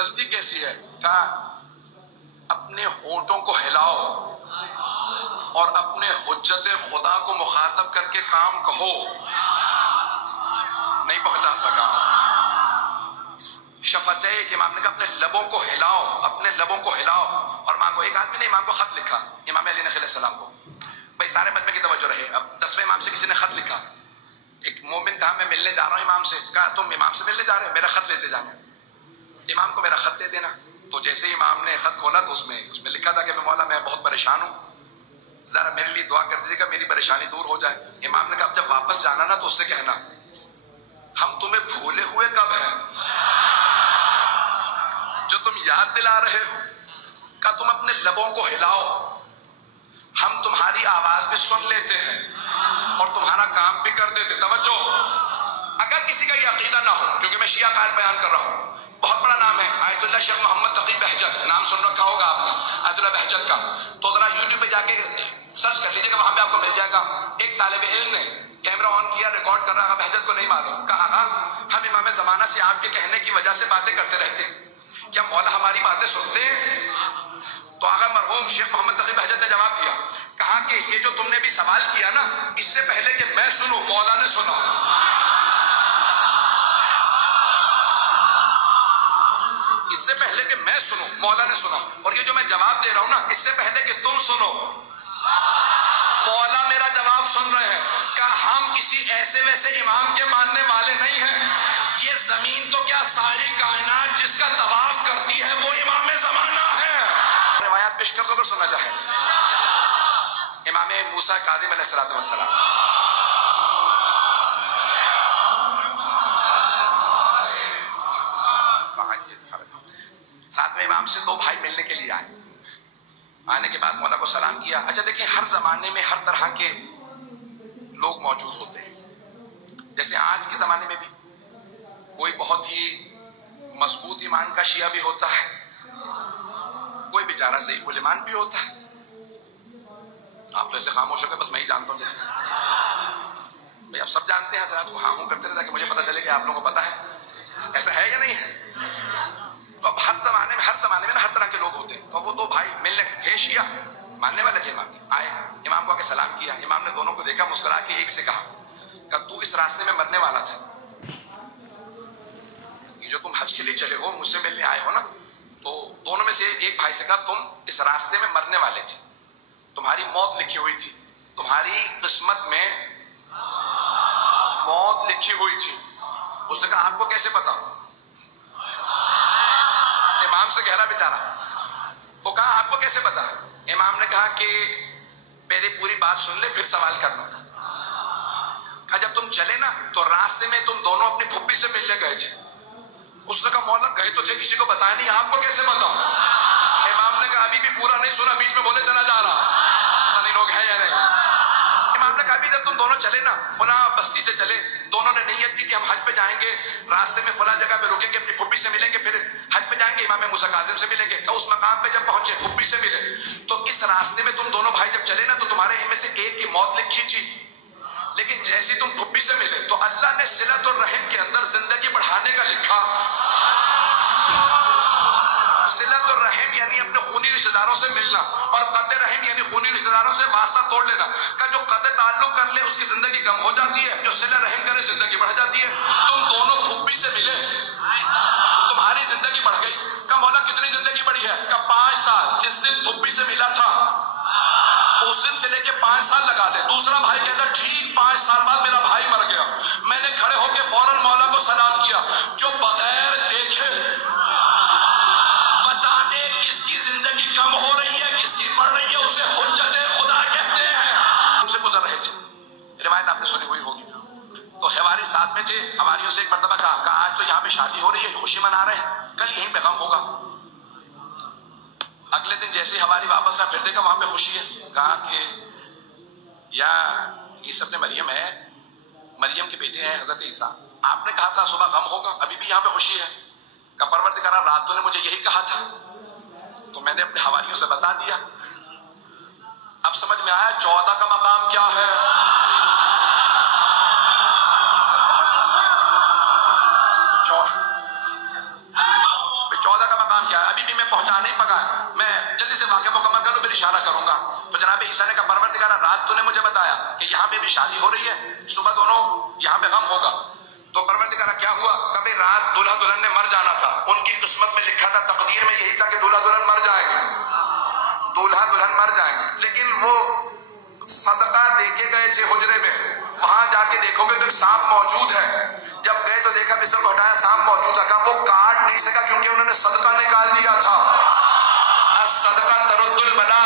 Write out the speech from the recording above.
بدلتی کیسی ہے؟ کہا اپنے ہونٹوں کو ہلاؤ اور اپنے حجت خدا کو مخاطب کر کے کام کہو. نہیں پہنچا سکا. شفتیک، امام نے کہا اپنے لبوں کو ہلاؤ، اپنے لبوں کو ہلاؤ اور مانگو. ایک آدمی نے امام کو خط لکھا، امام علی علیہ السلام کو. بھائی سارے مجمع کی توجہ رہے. اب 10ویں امام سے کسی نے خط لکھا. ایک مومن کہا میں ملنے جا رہا ہوں امام سے. کہا تم امام سے ملنے جا رہے ہو، میرا خط لیتے جانا. امام کو میرا خط دے دینا. تو جیسے ہی امام نے خط کھولا تو اس میں لکھا تھا کہ مولا میں بہت پریشان ہوں، ذرا میرے لیے دعا کر دیجیے گا، میری پریشانی دور ہو جائے. امام نے کہا اب جب واپس جانا نا تو اس سے کہنا ہم تمہیں بھولے ہوئے کب ہیں جو تم یاد دلا رہے ہو. کہ تم اپنے لبوں کو ہلاؤ، ہم تمہاری آواز بھی سن لیتے ہیں اور تمہارا کام بھی کر دیتے. توجہ، اگر کسی کا یہ عقیدہ نہ ہو، کیونکہ میں شیعہ قائل بیان کر رہا ہوں، بہت بڑا نام ہے آیت اللہ شیخ محمد تقی بہجت، نام سن رکھا ہوگا آپ نے آیت اللہ بہجت کا. تو ذرا یوٹیوب پہ جا کے سرچ کر لیجیے گا، وہاں پہ آپ کو مل جائے گا. ایک طالب علم نے کیمرہ آن کیا، ریکارڈ کر رہا، بہجت کو نہیں معلوم. کہا ہم امام زمانہ سے آپ کے کہنے کی وجہ سے باتیں کرتے رہتے ہیں، کیا مولا ہماری باتیں سنتے ہیں؟ تو آقا مرحوم شیخ محمد تقی بہجت نے جواب دیا، کہا کہ یہ جو تم نے بھی سوال کیا نا، اس سے پہلے کہ میں سنوں مولا نے سنا. اس سے پہلے کہ میں سنوں مولا نے سنا. اور یہ جو میں جواب دے رہا ہوں نا، اس سے پہلے کہ تم سنو مولا میرا جواب سن رہے ہیں. کہ ہم کسی ایسے ویسے امام کے ماننے والے نہیں ہیں. یہ زمین تو کیا ساری کائنات جس کا طواف کرتی ہے وہ امام زمانہ ہے. روایات پیش کر دو اگر سننا چاہیں. امام موسیٰ کاظم علیہ السلام، ساتویں امام سے دو بھائی ملنے کے لیے آئے. آنے کے بعد مولا کو سلام کیا. اچھا دیکھیں، ہر زمانے میں ہر طرح کے لوگ موجود ہوتے ہیں. جیسے آج کے زمانے میں بھی کوئی بہت ہی مضبوط ایمان کا شیعہ بھی ہوتا ہے، کوئی بیچارہ ضعیف الایمان بھی ہوتا ہے. آپ تو ایسے خاموش ہو کے بس میں ہی جانتا ہوں جیسے بھئی آپ سب جانتے ہیں حضرات کو ہاں ہوں کرتے رہے تاکہ مجھے پتا چلے کہ آپ لوگوں کو پتا ہے. ایسا ہے یا نہیں ہے؟ تو اب ہر زمانے میں نا ہر طرح کے لوگ ہوتے ہیں. تو وہ دو بھائی ملنے تھے، شیعہ ماننے والے تھے امام کے. آئے امام کو آ کے سلام کیا. امام نے دونوں کو دیکھا، مسکرا کے ایک سے کہا کہ تو اس راستے میں مرنے والا تھا، یہ جو تم حج کے لیے چلے ہو، مجھ سے ملنے آئے ہو نا. تو دونوں میں سے ایک بھائی سے کہا تم اس راستے میں مرنے والے تھے، تمہاری موت لکھی ہوئی تھی، تمہاری قسمت میں موت لکھی ہوئی تھی. اس نے کہا آپ کو کیسے پتا؟ امام سے کہہ رہا بیچارہ. تو کہا آپ کو کیسے پتا؟ امام نے کہا کہ میری پوری بات سن لے پھر سوال کرنا. کہا جب تم چلے نا تو راستے میں تم دونوں اپنی پھپھی سے ملنے گئے تھے. اس نے کہا مولا گئے تو تھے، کسی کو بتایا نہیں، آپ کو کیسے پتا؟ امام نے کہا ابھی بھی پورا نہیں سنا، بیچ میں بولے چلا جا رہا. پتہ نہیں لوگ ہیں یا نہیں. امام نے کہا ابھی جب تم دونوں چلے نا، فلاں بستی سے چلے، دونوں نے نیت کی کہ ہم حج پہ جائیں گے، راستے میں فلاں جگہ پہ رکیں گے، اپنی پھپھی سے ملیں گے، پھر حج پہ جائیں گے، امام موسیٰ کاظم سے ملیں گے. تو اس مقام پہ جب پہنچے پھپھی سے ملے. تو اس راستے میں تم دونوں بھائی جب چلے نا تو تمہارے ان میں سے ایک کی موت لکھی تھی، لیکن جیسے تم پھپھی سے ملے تو اللہ نے صلۃ الرحم کے اندر زندگی بڑھانے کا لکھا. صلۃ الرحم یعنی اپنے خونی رشتہ داروں سے ملنا، اور قطع رحم یعنی خونی رشتہ داروں سے واسطہ توڑ لینا. کہ جو قطع تعلق کر لے اس کی زندگی کم ہو جاتی ہے، جو صلہ رحم کرے زندگی بڑھ جاتی ہے. تم دونوں پھپھی سے ملے، تمہاری زندگی بڑھ گئی. کہ مولا کتنی زندگی بڑھی ہے؟ کہ 5 سال. جس دن پھپھی سے ملا تھا اس دن سے لے کے 5 سال لگا دے. دوسرا بھائی کہتا ٹھیک 5 سال بعد میرا بھائی مر گیا. میں نے کھڑے ہو کے فوراً مولا کو سلام کیا. جو بغیر دیکھے بتا دے کس کی زندگی کم ہو رہی ہے کس کی بڑھ رہی ہے، اسے حجت خدا کہتے ہیں. ہم سے گزر رہے تھے، روایت آپ نے سنی ہوئی ہوگی. تو حواری ساتھ میں تھے. حواریوں سے ایک مرتبہ کہا کہ آج تو یہاں پہ شادی ہو رہی ہے، خوشی منا رہے ہیں، کل یہیں پہ غم ہوگا. اگلے دن جیسے حواری واپس آ پھر دیکھا وہاں پہ خوشی ہے. کہا کہ یا عیسی ابن مریم ہے، مریم کے بیٹے ہیں حضرت عیسیٰ، آپ نے کہا تھا صبح غم ہوگا، ابھی بھی یہاں پہ خوشی ہے. کہ پروردگار رات تو نے مجھے یہی کہا تھا، تو میں نے اپنے حواریوں سے بتا دیا. اب سمجھ میں آیا 14 کا مقام کیا ہے. 14 کا کام کیا ہے، ابھی بھی میں پہنچا نہیں پکا، میں جلدی سے واقعہ مکمل کر لوں پھر اشارہ کروں گا. تو جناب عیسیٰ نے کہا پروردگارا رات تو نے مجھے بتایا کہ یہاں پہ بھی شادی ہو رہی ہے، صبح دونوں یہاں پہ غم ہوگا. تو پروردگارا کیا ہوا، کبھی رات دولہا دلہن نے مر جانا تھا، ان کی قسمت میں لکھا تھا، تقدیر میں یہی تھا کہ دولہا دلہن مر جائیں گے، دولہا دلہن مر جائیں گے. لیکن وہ صدقہ دے کے گئے تھے حجرے میں، وہاں جا کے دیکھو گے تو سانپ موجود ہے. جب گئے تو دیکھا بستر کو ہٹایا، سانپ موجود تھا. کہا وہ کاٹ نہیں سکا کیونکہ انہوں نے صدقہ نکال دیا تھا. الصدقہ ترد البلا